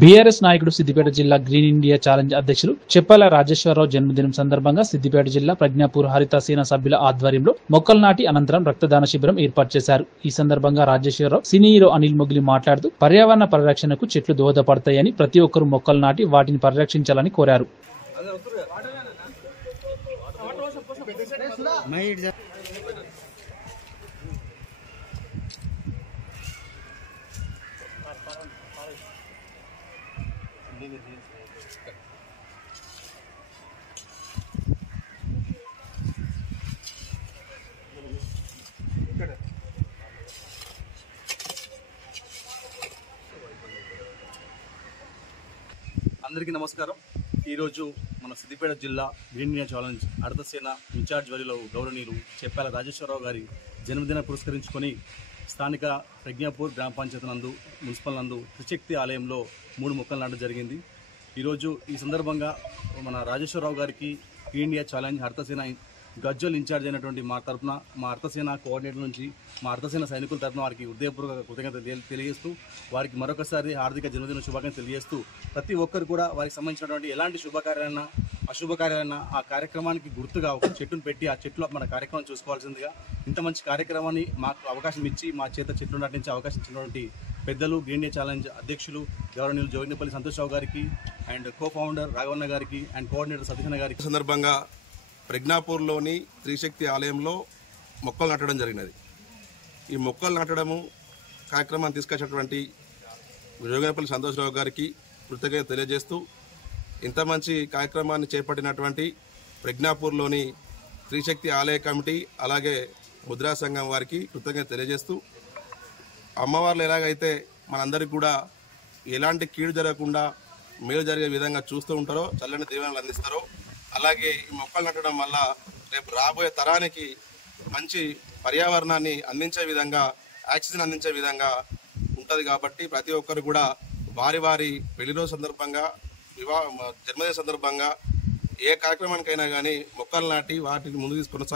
BRS నాయకుడు సిద్దిపేట జిల్లా green India challenge అధ్యక్షులు చెప్పాల రాజేశ్వరరావు జన్మదినం సందర్భంగా సిద్దిపేట జిల్లా ప్రజ్ఞాపూర్ హరిత సేన సభ్యుల ఆధ్వర్యంలో మొక్కలు నాటి అనంతరం రక్తదాన శిబిరం ఏర్పాటు చేశారు. ఈ సందర్భంగా రాజేశ్వరరావు సినీ హీరో అనిల్ మొగిలి మాట్లాడుతూ పర్యావరణ పరిరక్షణకు చెట్లు దోహదపడతాయని, ప్రతి ఒక్కరూ మొక్కలు నాటి వాటిని పరిరక్షించాలని కోరారు. అందరికీ నమస్కారం. ఈరోజు మన సిద్దిపేట జిల్లా గ్రీన్ ఇండియా ఛాలెంజ్ హరిత సేన ఇన్ఛార్జ్ వరిలో గౌరవనీయులు చెప్పాల రాజేశ్వరరావు గారి జన్మదిన పురస్కరించుకొని స్థానిక ప్రజ్ఞాపూర్ గ్రామ పంచాయతీ నందు మున్సిపల్ నందు త్రిశక్తి ఆలయంలో 3 మొక్కలు నాటడం జరిగింది. ఈరోజు ఈ సందర్భంగా మన రాజేశ్వరరావు గారికి గ్రీన్ ఇండియా ఛాలెంజ్ హరిత సేన గజ్వల్ ఇన్ఛార్జ్ అయినటువంటి మా తరఫున, మా హరితసేన కోఆర్డినేటర్ నుంచి మా హరితసేన సైనికుల తరఫున వారికి హృదయపూర్వక కృతజ్ఞతలు తెలియజేస్తూ, వారికి మరొకసారి హార్దిక జన్మదిన శుభాకాంక్షలు తెలియజేస్తూ, ప్రతి ఒక్కరు కూడా వారికి సంబంధించినటువంటి ఎలాంటి శుభకార్యాలైనా అశుభకార్యాలైనా ఆ కార్యక్రమానికి గుర్తుగా ఒక చెట్టును పెట్టి ఆ చెట్లు మన కార్యక్రమం చూసుకోవాల్సిందిగా, ఇంత మంచి కార్యక్రమాన్ని మాకు అవకాశం ఇచ్చి మా చేత చెట్లు నాటించే అవకాశం ఇచ్చినటువంటి పెద్దలు గ్రీన్ ఇండియా ఛాలెంజ్ అధ్యక్షులు గౌరవనీయులు జోగినపల్లి సంతోషరావు గారికి అండ్ కో-ఫౌండర్ రాఘవన్న గారికి అండ్ కోఆర్డినేటర్ సతీష్ గారికి సందర్భంగా ప్రజ్ఞాపూర్లోని త్రిశక్తి ఆలయంలో మొక్కలు నాటడం జరిగినది. ఈ మొక్కలు నాటడము కార్యక్రమాన్ని తీసుకొచ్చినటువంటి జోగినపల్లి సంతోషరావు గారికి కృతజ్ఞత తెలియజేస్తూ, ఇంత మంచి కార్యక్రమాన్ని చేపట్టినటువంటి ప్రజ్ఞాపూర్లోని త్రిశక్తి ఆలయ కమిటీ అలాగే ముద్రా సంఘం వారికి కృతజ్ఞత తెలియజేస్తూ, అమ్మవార్లు ఎలాగైతే మనందరికీ కూడా ఎలాంటి కీడు జరగకుండా మేలు జరిగే విధంగా చూస్తూ ఉంటారో, చల్లని దీవెనలు అందిస్తారో, అలాగే ఈ మొక్కలు నాటడం వల్ల రేపు రాబోయే తరానికి మంచి పర్యావరణాన్ని అందించే విధంగా, ఆక్సిజన్ అందించే విధంగా ఉంటుంది. కాబట్టి ప్రతి ఒక్కరు కూడా వారి వారి పెళ్లిరోజు సందర్భంగా, జన్మదిన సందర్భంగా ఏ కార్యక్రమానికైనా కానీ మొక్కలు నాటి వాటిని ముందు తీసుకొని